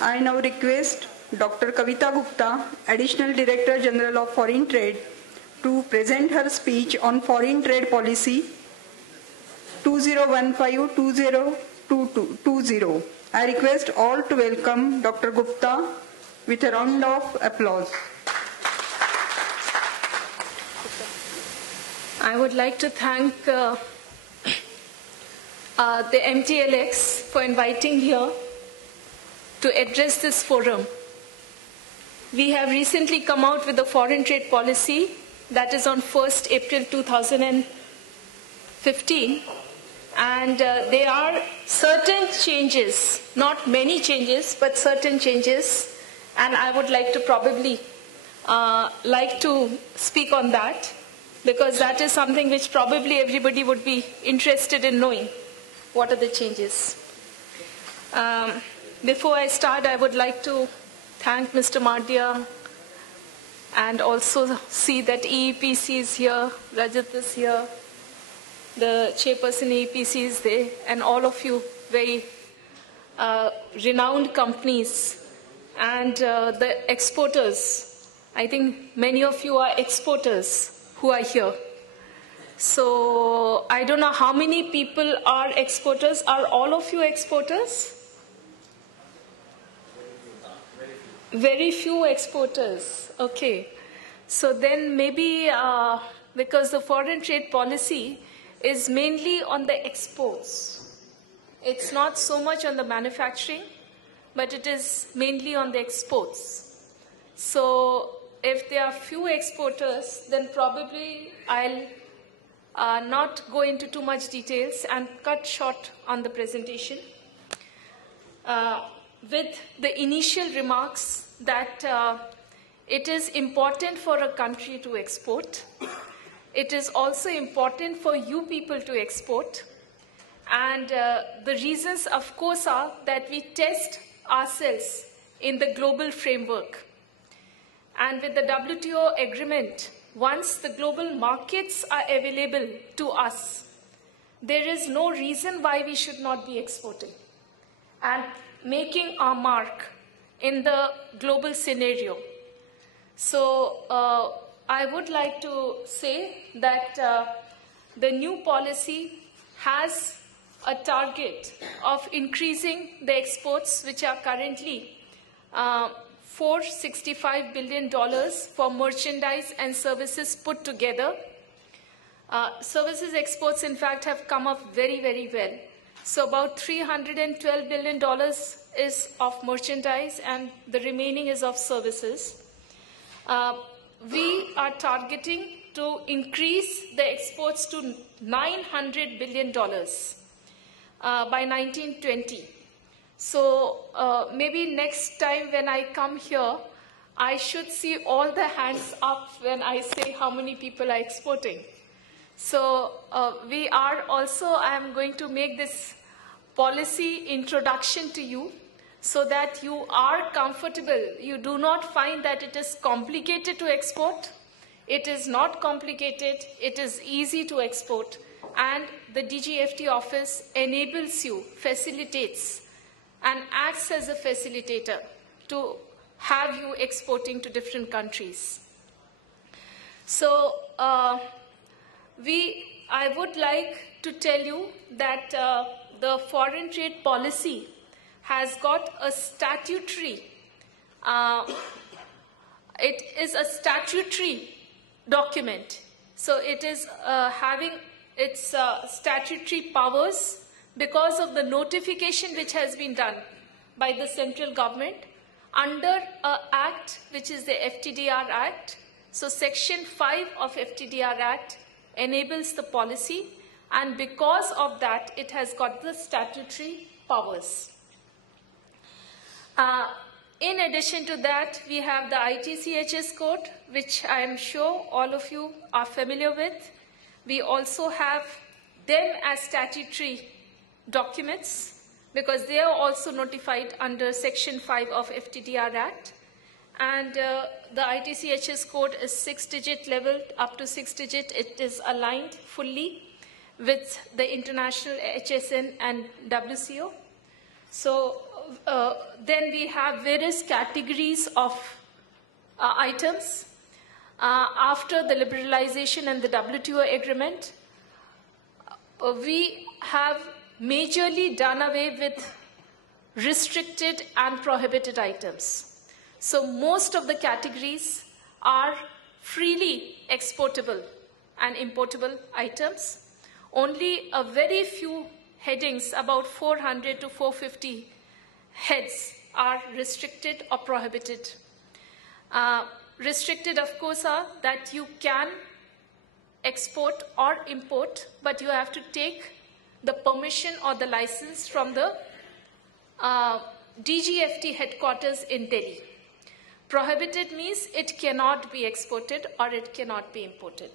I now request Dr. Kavita Gupta, Additional Director General of Foreign Trade, to present her speech on Foreign Trade Policy 2015-2020. I request all to welcome Dr. Gupta with a round of applause. I would like to thank the MTLX for inviting here to address this forum. We have recently come out with a foreign trade policy that is on 1st April 2015, and there are certain changes, not many changes, but certain changes, and I would like to probably speak on that, because that is something which probably everybody would be interested in knowing. What are the changes? Before I start, I would like to thank Mr. Mardia and also see that EEPC is here, Rajat is here, the chairperson EEPC is there, and all of you very renowned companies and the exporters. I think many of you are exporters who are here. So I don't know how many people are exporters. Are all of you exporters? Very few exporters. Okay. So then maybe because the foreign trade policy is mainly on the exports. It's not so much on the manufacturing, but it is mainly on the exports. So if there are few exporters, then probably I'll not go into too much details and cut short on the presentation with the initial remarks that it is important for a country to export. It is also important for you people to export. And the reasons, of course, are that we test ourselves in the global framework. And with the WTO agreement, once the global markets are available to us, there is no reason why we should not be exporting and making our mark in the global scenario. So I would like to say that the new policy has a target of increasing the exports, which are currently $465 billion for merchandise and services put together. Services exports, in fact, have come up very, very well. So about $312 billion is of merchandise and the remaining is of services. We are targeting to increase the exports to $900 billion by 1920. So maybe next time when I come here, I should see all the hands up when I say how many people are exporting. So we are also, I am going to make this policy introduction to you so that you are comfortable. You do not find that it is complicated to export. It is not complicated. It is easy to export. And the DGFT office enables you, facilitates, and acts as a facilitator to have you exporting to different countries. So I would like to tell you that the foreign trade policy has got a statutory, it is a statutory document. So it is having its statutory powers because of the notification which has been done by the central government under an act which is the FTDR Act. So Section 5 of FTDR Act enables the policy, and because of that it has got the statutory powers. In addition to that, we have the ITCHS code, which I am sure all of you are familiar with. We also have them as statutory documents because they are also notified under Section 5 of FTDR Act. And the ITCHS code is 6-digit level, up to 6-digit. It is aligned fully with the international HSN and WCO. So then we have various categories of items. After the liberalization and the WTO agreement, we have majorly done away with restricted and prohibited items. So most of the categories are freely exportable and importable items. Only a very few headings, about 400 to 450 heads, are restricted or prohibited. Restricted, of course, are that you can export or import, but you have to take the permission or the license from the DGFT headquarters in Delhi. Prohibited means it cannot be exported or it cannot be imported.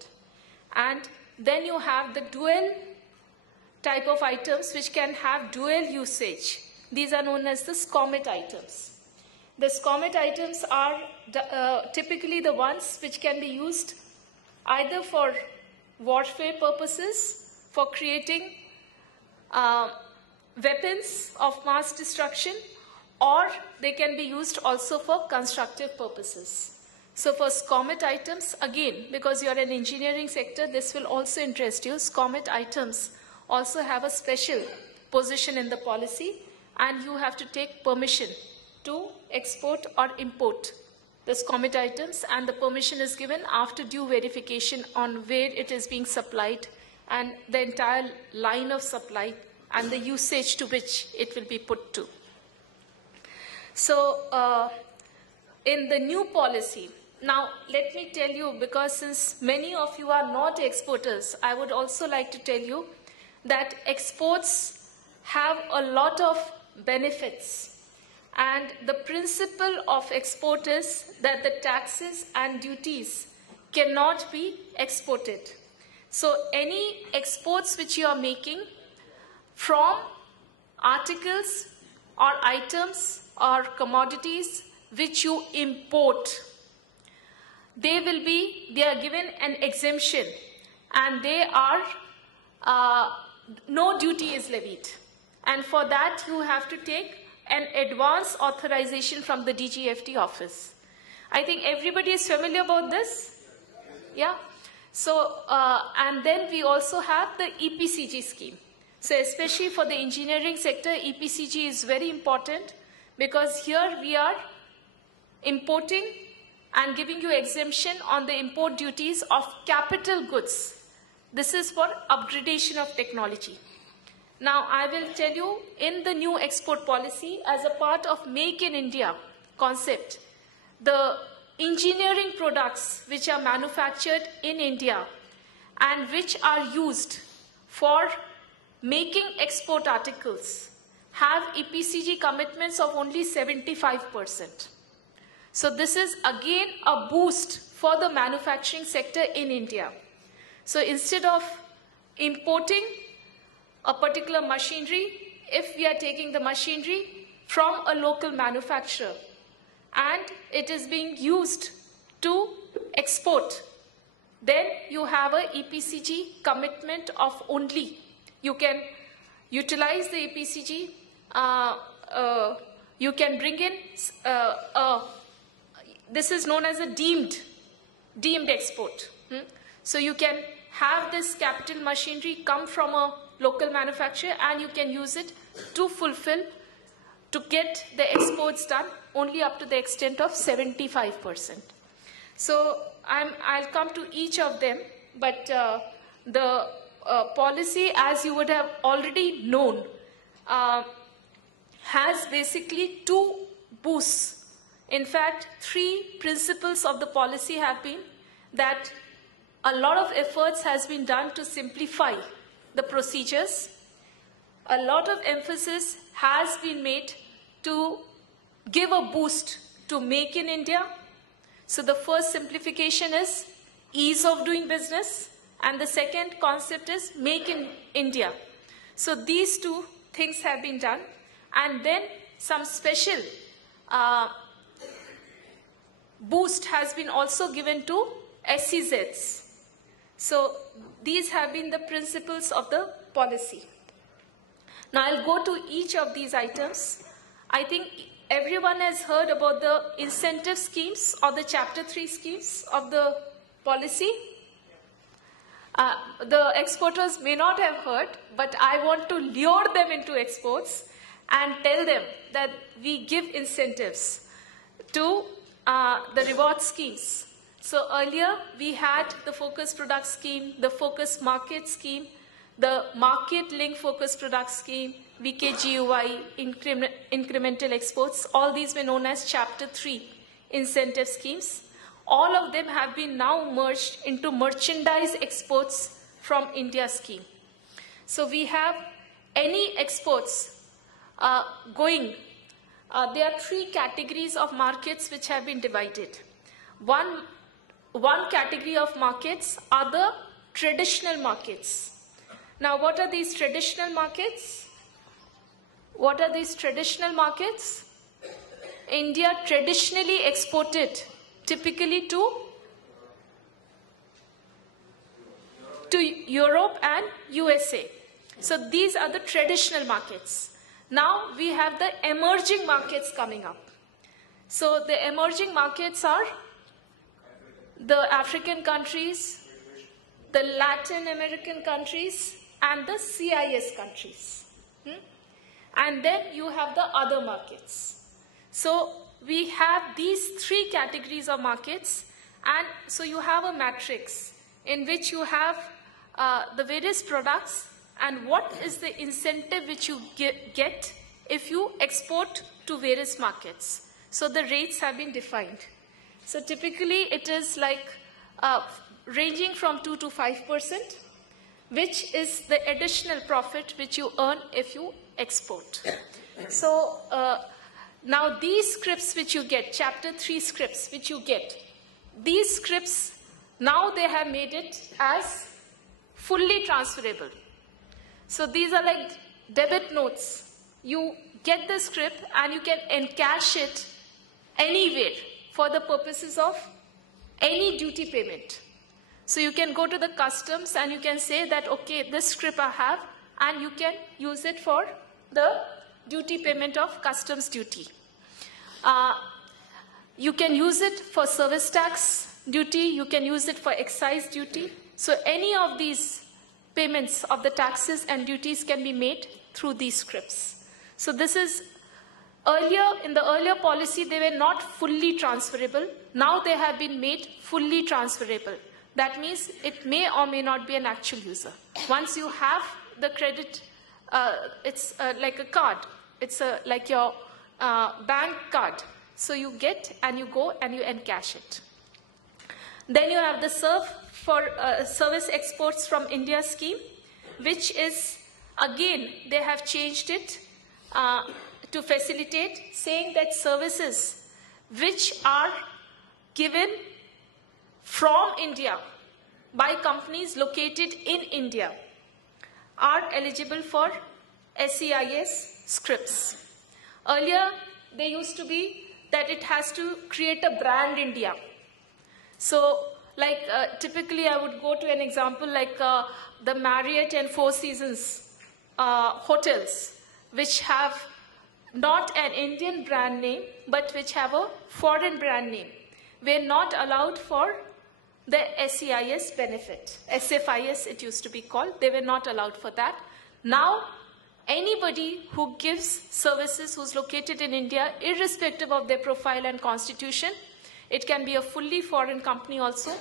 And then you have the dual type of items which can have dual usage. These are known as the SCMET items. The SCMET items are typically the ones which can be used either for warfare purposes, for creating weapons of mass destruction, or they can be used also for constructive purposes. So for SCMET items, again, because you're an engineering sector, this will also interest you. SCMET items also have a special position in the policy, and you have to take permission to export or import the SCMET items, and the permission is given after due verification on where it is being supplied and the entire line of supply and the usage to which it will be put to. So in the new policy, now let me tell you, because since many of you are not exporters, I would also like to tell you that exports have a lot of benefits. And the principle of export is that the taxes and duties cannot be exported. So any exports which you are making from articles or items or commodities which you import, they are given an exemption, and they are, no duty is levied. And for that you have to take an advance authorization from the DGFT office. I think everybody is familiar about this? Yeah? So, and then we also have the EPCG scheme. So especially for the engineering sector, EPCG is very important, because here we are importing and giving you exemption on the import duties of capital goods. This is for upgradation of technology. Now, I will tell you, in the new export policy, as a part of Make in India concept, the engineering products which are manufactured in India and which are used for making export articles have EPCG commitments of only 75%. So this is again a boost for the manufacturing sector in India. So instead of importing a particular machinery, if we are taking the machinery from a local manufacturer and it is being used to export, then you have a EPCG commitment of only, you can utilize the EPCG, you can bring in, this is known as a deemed export. So you can have this capital machinery come from a local manufacturer and you can use it to fulfill, to get the exports done only up to the extent of 75%. So I'll come to each of them, but the policy, as you would have already known, has basically two boosts. In fact, three principles of the policy have been that a lot of efforts has been done to simplify the procedures. A lot of emphasis has been made to give a boost to Make in India. So the first simplification is ease of doing business, and the second concept is Make in India. So these two things have been done, and then some special boost has been also given to SEZs. So these have been the principles of the policy. Now I'll go to each of these items. I think everyone has heard about the incentive schemes or the Chapter 3 schemes of the policy. The exporters may not have heard, but I want to lure them into exports and tell them that we give incentives to the reward schemes. So earlier we had the focus product scheme, the focus market scheme, the market link focus product scheme, VKGUI, incremental exports. All these were known as Chapter 3 incentive schemes. All of them have been now merged into merchandise exports from India scheme. So we have any exports going. There are 3 categories of markets which have been divided. One category of markets are the traditional markets. Now, what are these traditional markets? What are these traditional markets? India traditionally exported typically to Europe and USA. So these are the traditional markets. Now we have the emerging markets coming up. So the emerging markets are the African countries, the Latin American countries, and the CIS countries. And then you have the other markets. So we have these 3 categories of markets, and so you have a matrix in which you have the various products and what is the incentive which you get if you export to various markets. So the rates have been defined. So typically it is like ranging from 2 to 5%, which is the additional profit which you earn if you export. So now these scripts which you get, Chapter 3 scripts which you get, these scripts, now they have made it as fully transferable. So these are like debit notes. You get the script and you can encash it anywhere for the purposes of any duty payment. So you can go to the customs and you can say that, okay, this script I have, and you can use it for the duty payment of customs duty. You can use it for service tax duty, you can use it for excise duty. So any of these payments of the taxes and duties can be made through these scripts. So this is in the earlier policy, they were not fully transferable. Now they have been made fully transferable. That means it may or may not be an actual user. Once you have the credit, it's like a card. It's like your bank card. So you get and you go and you encash it. Then you have the service exports from India scheme, which is, again, they have changed it to facilitate, saying that services which are given from India by companies located in India are eligible for SCIS scripts. Earlier, they used to be that it has to create a brand India. So, like typically I would go to an example like the Marriott and Four Seasons hotels, which have not an Indian brand name, but which have a foreign brand name. Were not allowed for the SCIS benefit. SFIS it used to be called. They were not allowed for that. Now, anybody who gives services who's located in India, irrespective of their profile and constitution, it can be a fully foreign company also.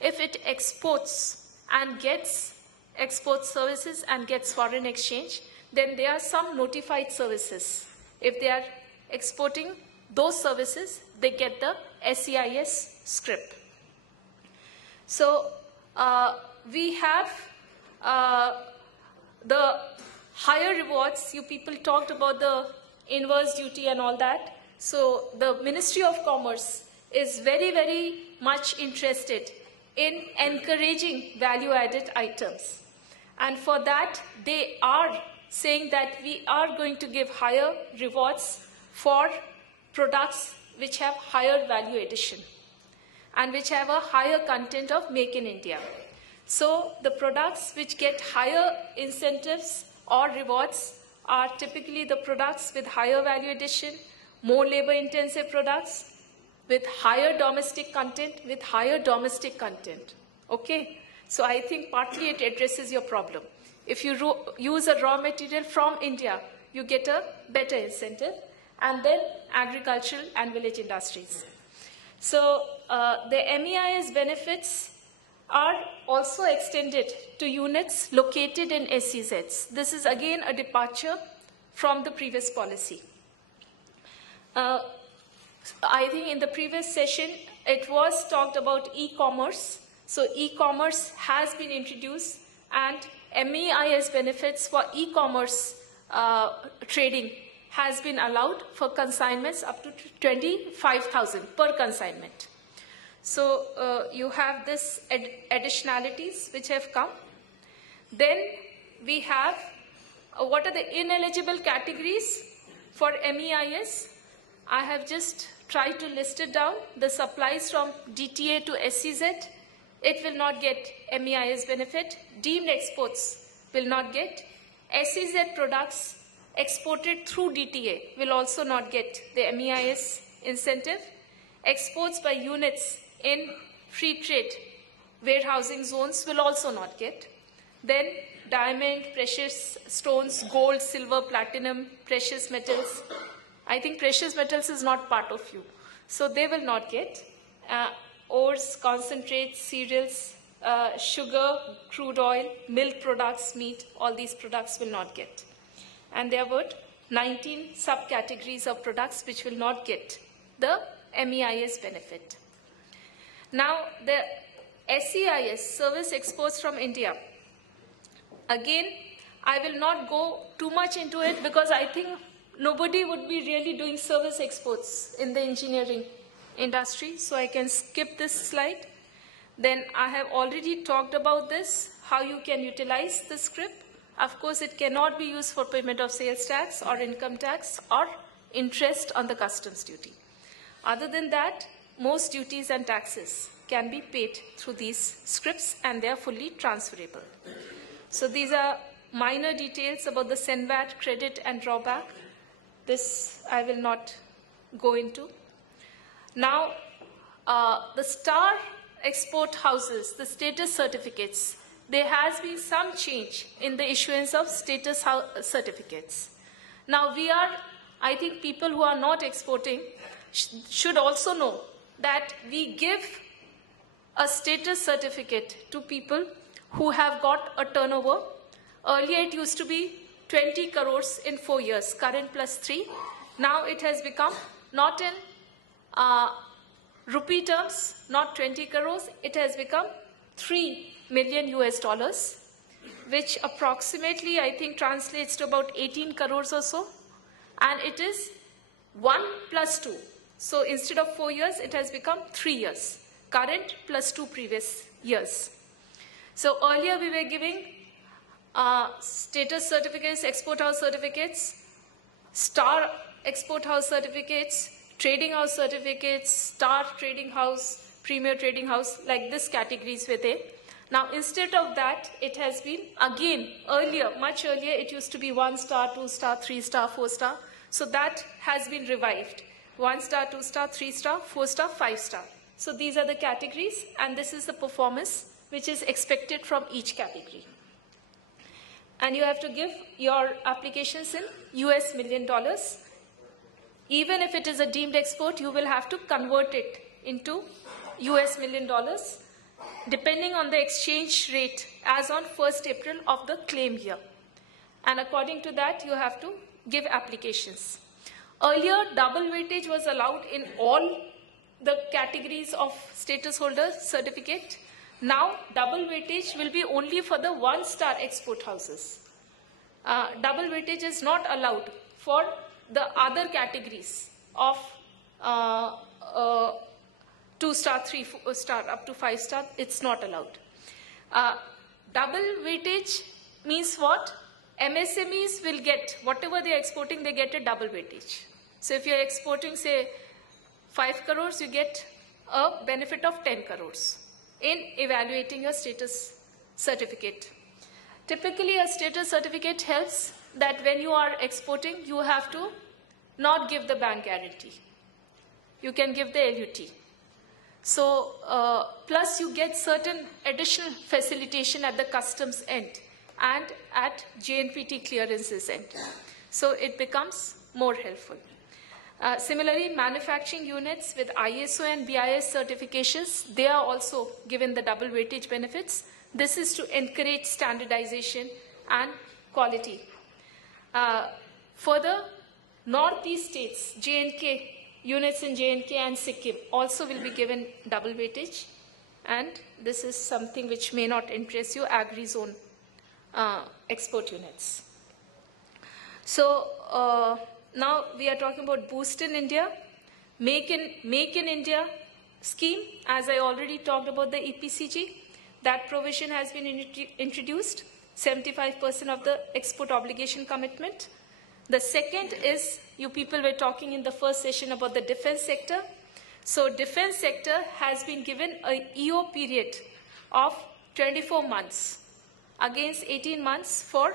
If it exports and gets export services and gets foreign exchange, then there are some notified services. If they are exporting those services, they get the SCIS script. So we have the higher rewards. You people talked about the inverse duty and all that. So the Ministry of Commerce is very, very much interested in encouraging value-added items. And for that, they are saying that we are going to give higher rewards for products which have higher value addition and which have a higher content of Make in India. So the products which get higher incentives or rewards are typically the products with higher value addition, more labor-intensive products, with higher domestic content, Okay? So I think partly it addresses your problem. If you use a raw material from India, you get a better incentive, and then agricultural and village industries. So the MEIS benefits are also extended to units located in SEZs. This is again a departure from the previous policy. I think in the previous session, it was talked about e-commerce. So e-commerce has been introduced, and MEIS benefits for e-commerce trading has been allowed for consignments up to 25,000 per consignment. So you have this additionalities which have come. Then we have what are the ineligible categories for MEIS? I have just tried to list it down. The supplies from DTA to SCZ, it will not get MEIS benefit. Deemed exports will not get. SCZ products exported through DTA will also not get the MEIS incentive. Exports by units in free trade warehousing zones will also not get. Then diamond, precious stones, gold, silver, platinum, precious metals. I think precious metals is not part of you. So they will not get. Ores, concentrates, cereals, sugar, crude oil, milk products, meat, all these products will not get. And there were 19 subcategories of products which will not get the MEIS benefit. Now, the SEIS, service exports from India. Again, I will not go too much into it because I think nobody would be really doing service exports in the engineering industry, so I can skip this slide. Then I have already talked about this, how you can utilize the script. Of course, it cannot be used for payment of sales tax or income tax or interest on the customs duty. Other than that, most duties and taxes can be paid through these scripts, and they are fully transferable. So these are minor details about the SENVAT credit and drawback. This I will not go into. Now, the star export houses, the status certificates, there has been some change in the issuance of status certificates. Now, I think people who are not exporting should also know that we give a status certificate to people who have got a turnover. Earlier, it used to be 20 crores in 4 years, current plus 3. Now, it has become not in rupee terms, not 20 crores, it has become $3 million US, which approximately, I think, translates to about 18 crores or so. And it is 1 plus 2. So instead of 4 years, it has become 3 years, current plus 2 previous years. So earlier we were giving status certificates, export house certificates, star export house certificates, trading house certificates, star trading house, premier trading house, like this categories were there. Now, instead of that, it has been, again, earlier, much earlier, it used to be 1 star, 2 star, 3 star, 4 star. So that has been revived. 1 star, 2 star, 3 star, 4 star, 5 star. So these are the categories, and this is the performance which is expected from each category. And you have to give your applications in US $1 million. Even if it is a deemed export, you will have to convert it into US $1 million, depending on the exchange rate as on 1st April of the claim year. And according to that, you have to give applications. Earlier, double weightage was allowed in all the categories of status holder certificate. Now, double weightage will be only for the 1-star export houses. Double weightage is not allowed for the other categories of 2-star, 3-star, up to 5-star. It's not allowed. Double weightage means what? MSMEs will get, whatever they are exporting, they get a double weightage. So if you are exporting, say, 5 crores, you get a benefit of 10 crores in evaluating your status certificate. Typically, a status certificate helps that when you are exporting, you have to not give the bank guarantee. You can give the LUT. So, plus you get certain additional facilitation at the customs end and at JNPT clearances end. So it becomes more helpful. Similarly, manufacturing units with ISO and BIS certifications, they are also given the double weightage benefits. This is to encourage standardization and quality. Further, Northeast states, J&K, units in J&K and Sikkim also will be given double weightage. And this is something which may not interest you, agri-zone export units. So now we are talking about Boost in India, Make in India scheme. As I already talked about the EPCG, that provision has been introduced, 75% of the export obligation commitment. The second is, you people were talking in the first session about the defense sector. So defense sector has been given a EO period of 24 months against 18 months for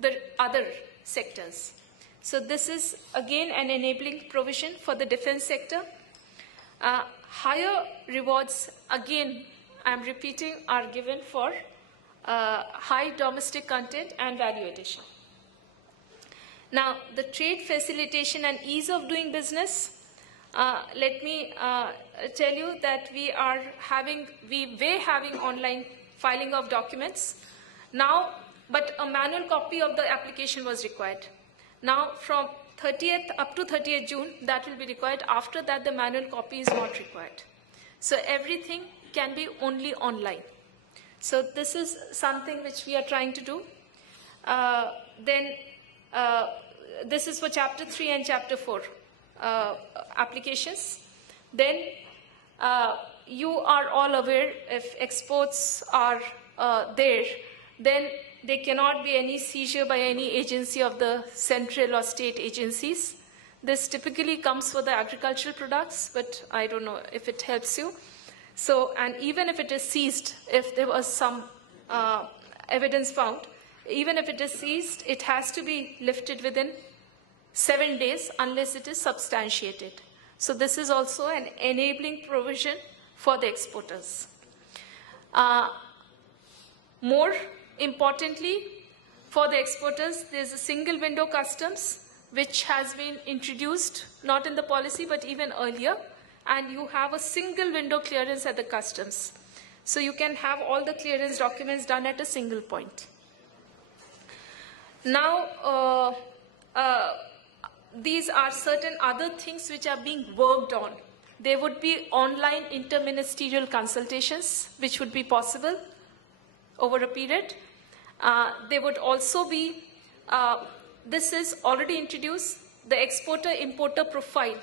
the other sectors. So this is again an enabling provision for the defense sector. Higher rewards, again, I'm repeating, are given for high domestic content and value addition. Now, the trade facilitation and ease of doing business, let me tell you that we were having online filing of documents. Now, but a manual copy of the application was required. Now, from 30th up to 30th June, that will be required. After that, the manual copy is not required. So everything can be only online. So this is something which we are trying to do. This is for Chapter 3 and Chapter 4 applications. Then you are all aware, if exports are there, then there cannot be any seizure by any agency of the central or state agencies. This typically comes for the agricultural products, but I don't know if it helps you. So, and even if it is seized, if there was some evidence found, even if it is seized, it has to be lifted within 7 days unless it is substantiated. So this is also an enabling provision for the exporters. More importantly, for the exporters, there's a single window customs which has been introduced, not in the policy, but even earlier. And you have a single window clearance at the customs. So you can have all the clearance documents done at a single point. Now, these are certain other things which are being worked on. There would be online interministerial consultations, which would be possible over a period. There would also be, this is already introduced, the exporter-importer profile.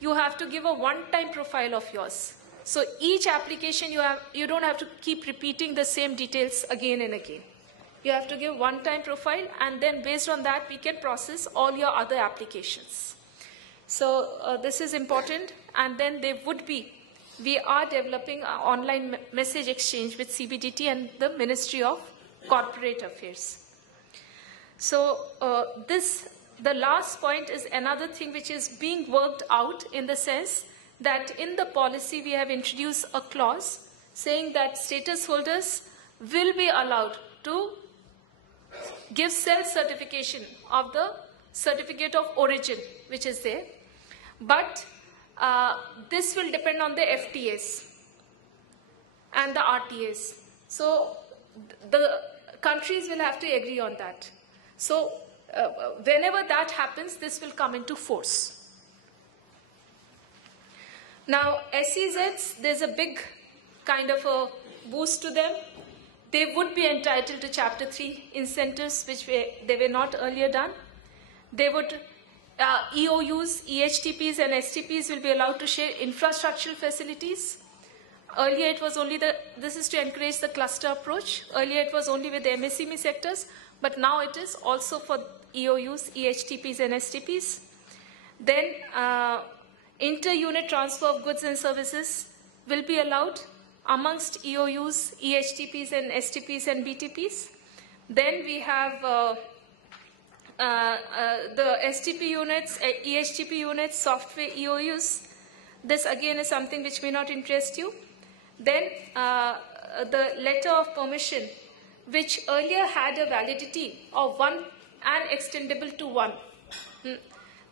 You have to give a one-time profile of yours. So each application you don't have to keep repeating the same details again and again. You have to give one-time profile, and then based on that, we can process all your other applications. So this is important. And then there would be, we are developing an online message exchange with CBDT and the Ministry of Corporate Affairs. So the last point is another thing which is being worked out, in the sense that in the policy we have introduced a clause saying that status holders will be allowed to give self-certification of the certificate of origin which is there. But this will depend on the FTAs and the RTAs. So the countries will have to agree on that. So whenever that happens, this will come into force. Now, SEZs, there's a big kind of a boost to them. They would be entitled to Chapter 3 incentives, which they were not earlier done. They would, EOUs, EHTPs and STPs will be allowed to share infrastructural facilities. Earlier it was only this is to encourage the cluster approach. Earlier it was only with the MSME sectors, but now it is also for EOUs, EHTPs and STPs. Then inter-unit transfer of goods and services will be allowed amongst EOUs, EHTPs and STPs and BTPs. Then we have the STP units, EHTP units, software EOUs. This again is something which may not interest you. Then the letter of permission, which earlier had a validity of 1 and extendable to 1.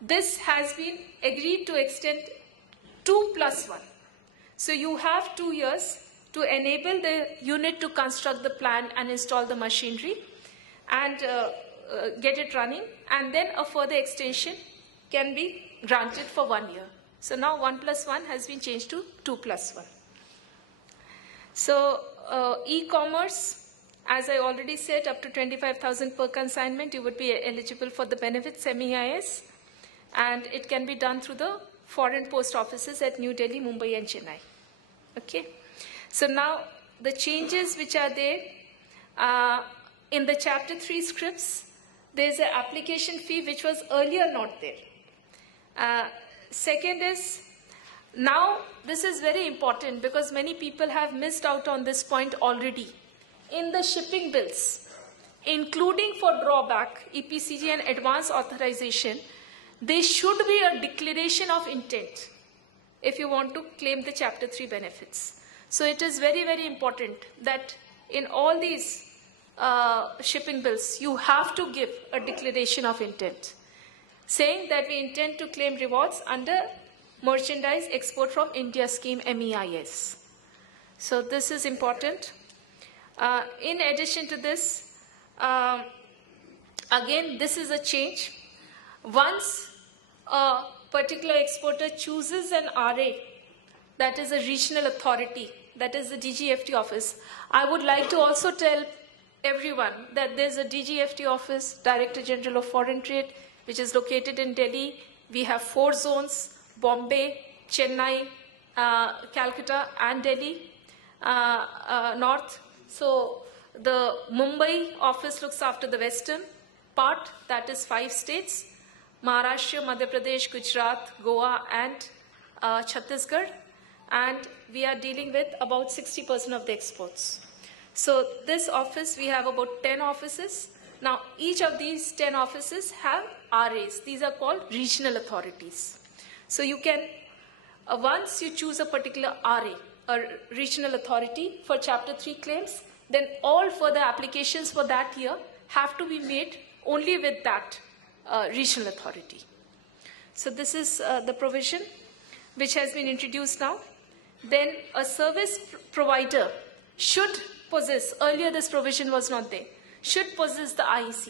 This has been agreed to extend 2+1. So you have 2 years to enable the unit to construct the plant and install the machinery and get it running, and then a further extension can be granted for 1 year. So now 1+1 has been changed to 2+1. So e-commerce, as I already said, up to 25,000 per consignment, you would be eligible for the benefits MEIS, and it can be done through the foreign post offices at New Delhi, Mumbai and Chennai. Okay. So now the changes which are there, in the Chapter 3 scripts, there is an application fee which was earlier not there. Second is, now this is very important because many people have missed out on this point already. In the shipping bills, including for drawback, EPCG and advance authorization, there should be a declaration of intent if you want to claim the Chapter 3 benefits. So it is very, very important that in all these shipping bills, you have to give a declaration of intent, saying that we intend to claim rewards under Merchandise Export from India Scheme MEIS. So this is important. In addition to this, again, this is a change. Once a particular exporter chooses an RA, that is a regional authority, that is the DGFT office, I would like to also tell everyone that there's a DGFT office, Director General of Foreign Trade, which is located in Delhi. We have 4 zones, Bombay, Chennai, Calcutta and Delhi, North. So the Mumbai office looks after the western part, that is 5 states, Maharashtra, Madhya Pradesh, Gujarat, Goa and Chhattisgarh. And we are dealing with about 60% of the exports. So this office, we have about 10 offices. Now, each of these 10 offices have RAs. These are called regional authorities. So you can, once you choose a particular RA, a regional authority for Chapter 3 claims, then all further applications for that year have to be made only with that regional authority. So this is the provision which has been introduced now. Then a service provider should possess, earlier this provision was not there, should possess the IEC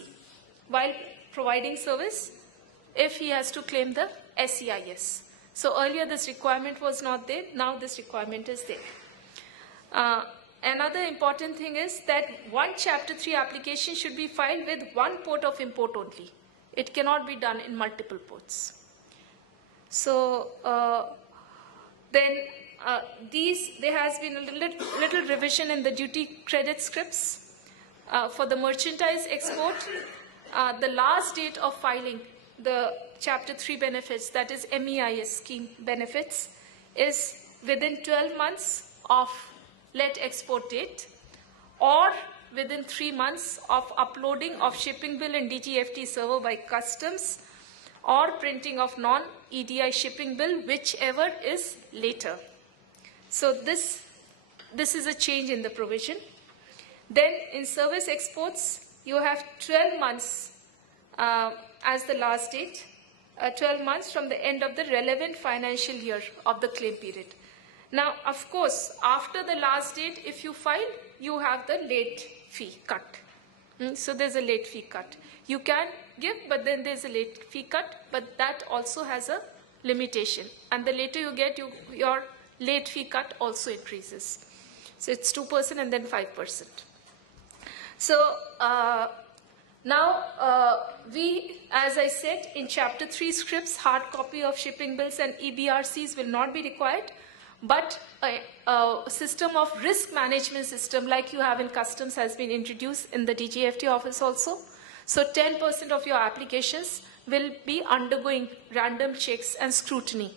while providing service if he has to claim the SEIS. So earlier this requirement was not there, now this requirement is there. Another important thing is that one Chapter 3 application should be filed with one port of import only. It cannot be done in multiple ports. So there has been a little revision in the duty credit scripts. For the merchandise export, the last date of filing the Chapter 3 benefits, that is MEIS scheme benefits, is within 12 months of let export date or within 3 months of uploading of shipping bill in DGFT server by customs or printing of non-EDI shipping bill, whichever is later. So this is a change in the provision. Then in service exports, you have 12 months as the last date, 12 months from the end of the relevant financial year of the claim period. Now, of course, after the last date, if you file, you have the late fee cut. So there's a late fee cut. You can give, but then there's a late fee cut, but that also has a limitation. And the later you get, your late fee cut also increases. So it's 2% and then 5%. So now we, as I said, in Chapter 3 scripts, hard copy of shipping bills and EBRCs will not be required, but a system of risk management system like you have in customs has been introduced in the DGFT office also. So 10% of your applications will be undergoing random checks and scrutiny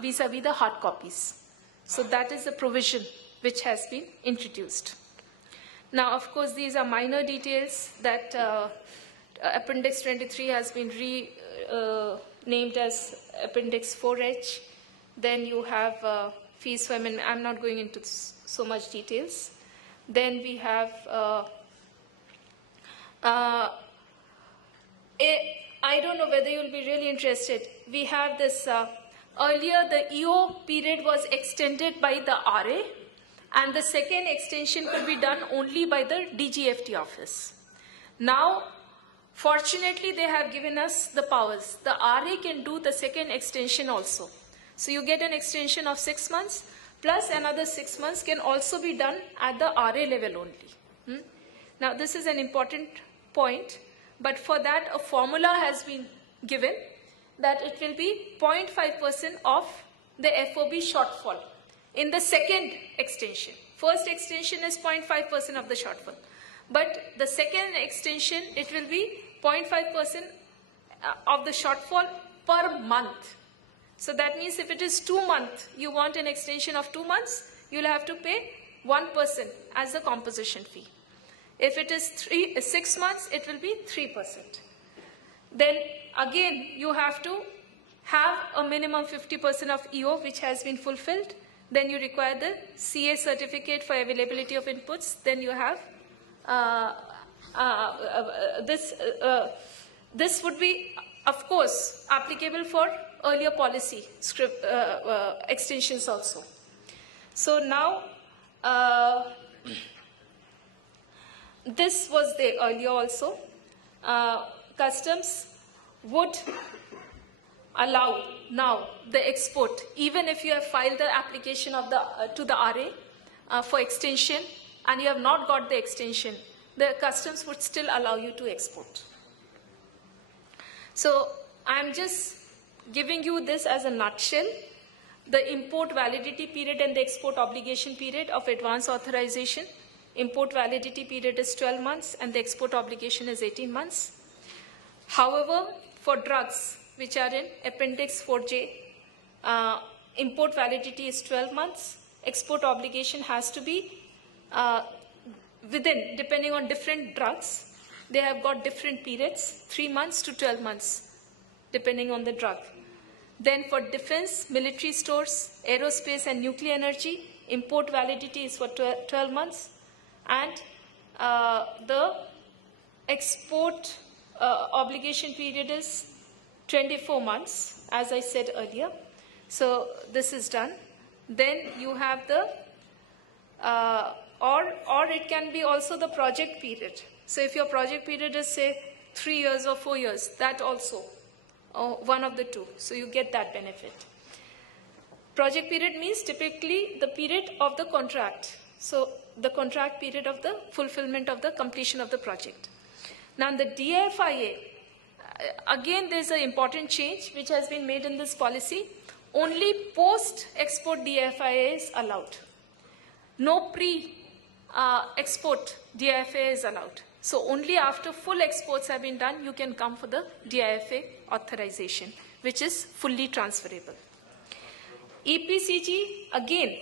vis-a-vis the hard copies. So that is the provision which has been introduced. Now, of course, these are minor details that Appendix 23 has been named as Appendix 4H. Then you have fees for, I'm not going into so much details. Then we have, I don't know whether you'll be really interested. We have this, earlier the EO period was extended by the RA, and the second extension could be done only by the DGFT office. Now, fortunately, they have given us the powers. The RA can do the second extension also. So you get an extension of 6 months, plus another 6 months can also be done at the RA level only. Now, this is an important point, but for that, a formula has been given that it will be 0.5% of the FOB shortfall in the second extension. First extension is 0.5% of the shortfall. But the second extension, it will be 0.5% of the shortfall per month. So that means if it is 2 months, you want an extension of 2 months, you'll have to pay 1% as the composition fee. If it is 6 months, it will be 3%. Then again, you have to have a minimum 50% of EO which has been fulfilled. Then you require the CA certificate for availability of inputs. Then you have this would be, of course, applicable for earlier policy extensions also. So now, this was there earlier also. Customs would allow now the export, even if you have filed the application of to the RA for extension and you have not got the extension, the customs would still allow you to export. So I'm just giving you this as a nutshell. The import validity period and the export obligation period of advance authorization. Import validity period is 12 months and the export obligation is 18 months. However, for drugs which are in Appendix 4J, import validity is 12 months. Export obligation has to be within, depending on different drugs, they have got different periods, 3 months to 12 months, depending on the drug. Then for defense, military stores, aerospace and nuclear energy, import validity is for 12 months. And the export obligation period is 24 months, as I said earlier. So this is done. Then you have the, or it can be also the project period. So if your project period is, say, 3 years or 4 years, that also, one of the two. So you get that benefit. Project period means typically the period of the contract. So the contract period of the fulfillment of the completion of the project. Now the DFIA, again there's an important change which has been made in this policy. Only post-export DFIA is allowed. No pre-export DFIA is allowed. So only after full exports have been done, you can come for the DFIA authorization, which is fully transferable. EPCG, again,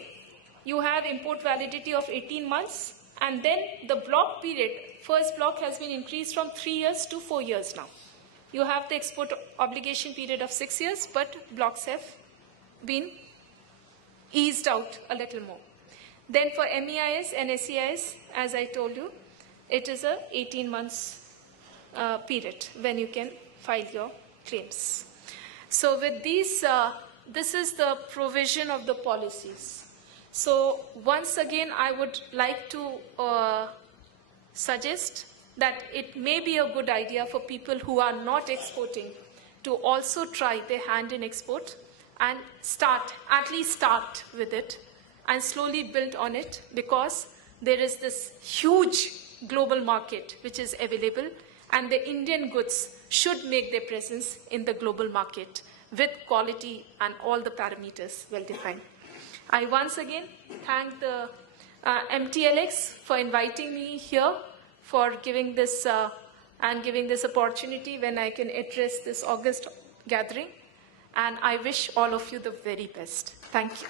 you have import validity of 18 months, and then the block period, first block has been increased from 3 years to 4 years now. You have the export obligation period of 6 years, but blocks have been eased out a little more. Then for MEIS and SEIS, as I told you, it is a 18 months period when you can file your claims. So with these, this is the provision of the policies. So once again, I would like to suggest that it may be a good idea for people who are not exporting to also try their hand in export and start, at least start with it and slowly build on it, because there is this huge global market which is available, and the Indian goods should make their presence in the global market with quality and all the parameters well defined. I once again thank the Mtlexs for inviting me here, for giving this and giving this opportunity when I can address this August gathering. And I wish all of you the very best. Thank you.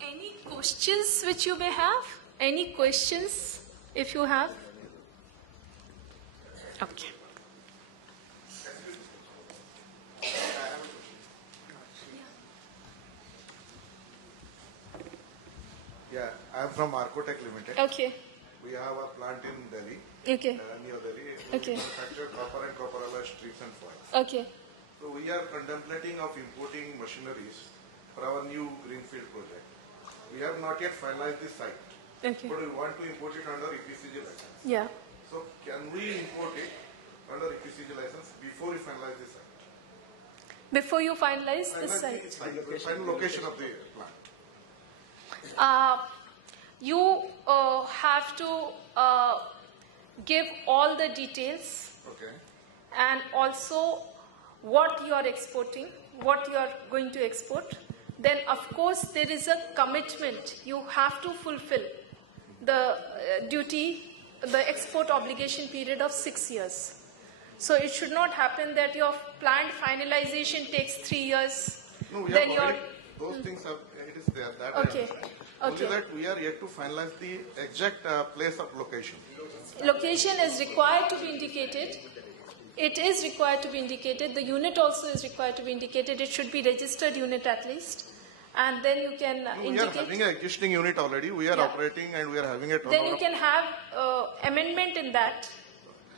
Any questions which you may have? Any questions, if you have? Okay. Yeah, I'm from Arcotech Limited. Okay. We have a plant in Delhi, Okay. near Delhi. Okay. We manufacture copper and copper alloy strips and foils. Okay. So we are contemplating of importing machineries for our new greenfield project. We have not yet finalized the site, Okay. but we want to import it under EPCG license. Yeah. So can we import it under EPCG license before we finalize the site? Before you finalize the Finalize site. the final location of the plant. You have to give all the details Okay. and also what you are exporting, what you are going to export. Then, of course, there is a commitment. You have to fulfill the duty, the export obligation period of 6 years. So it should not happen that your planned finalization takes 3 years. No, we then have already, those things are, it is there. That Okay. I understand. Only Okay. that we are yet to finalize the exact place of location. Location is required to be indicated. It is required to be indicated. The unit also is required to be indicated. It should be registered unit at least. And then you can No, we are indicate. having an existing unit already. We are Yeah. operating and we are having a Then turnover. you can have amendment in that.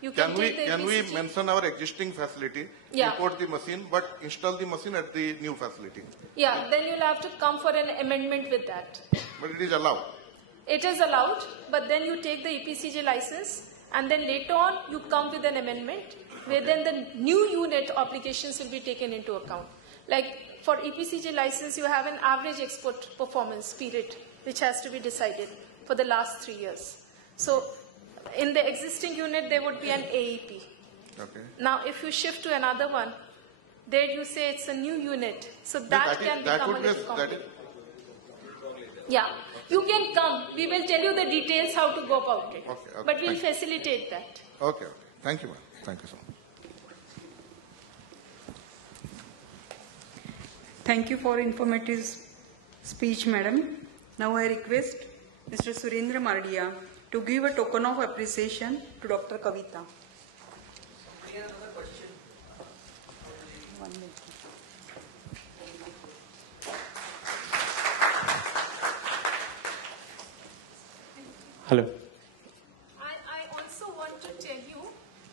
You can take the Can we EPCG. mention our existing facility, Yeah. import the machine, but install the machine at the new facility? Yeah, then you'll have to come for an amendment with that. But it is allowed. It is allowed, but then you take the EPCG license and then later on you come with an amendment where then the new unit obligations will be taken into account. Like for EPCG license, you have an average export performance period which has to be decided for the last 3 years. So in the existing unit, there would be an AEP. Okay. Now, if you shift to another one, there you say it's a new unit. So that can become a little complicated. Yeah, you can come. We will tell you the details how to go about it. Okay, But we'll thank you. facilitate that. Okay. Thank you, ma'am. Thank you so much. Thank you for informative speech, madam. Now I request Mr. Surendra Mardia to give a token of appreciation to Dr. Kavita. Hello. I also want to tell you,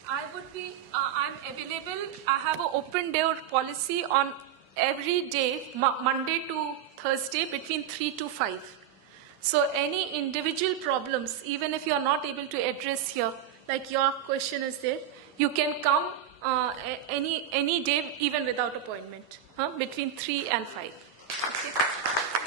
I'm available. I have an open door policy on every day, Monday to Thursday, between 3 to 5. So any individual problems, even if you are not able to address here, like your question is there, you can come any day, even without appointment, between 3 and 5. Okay?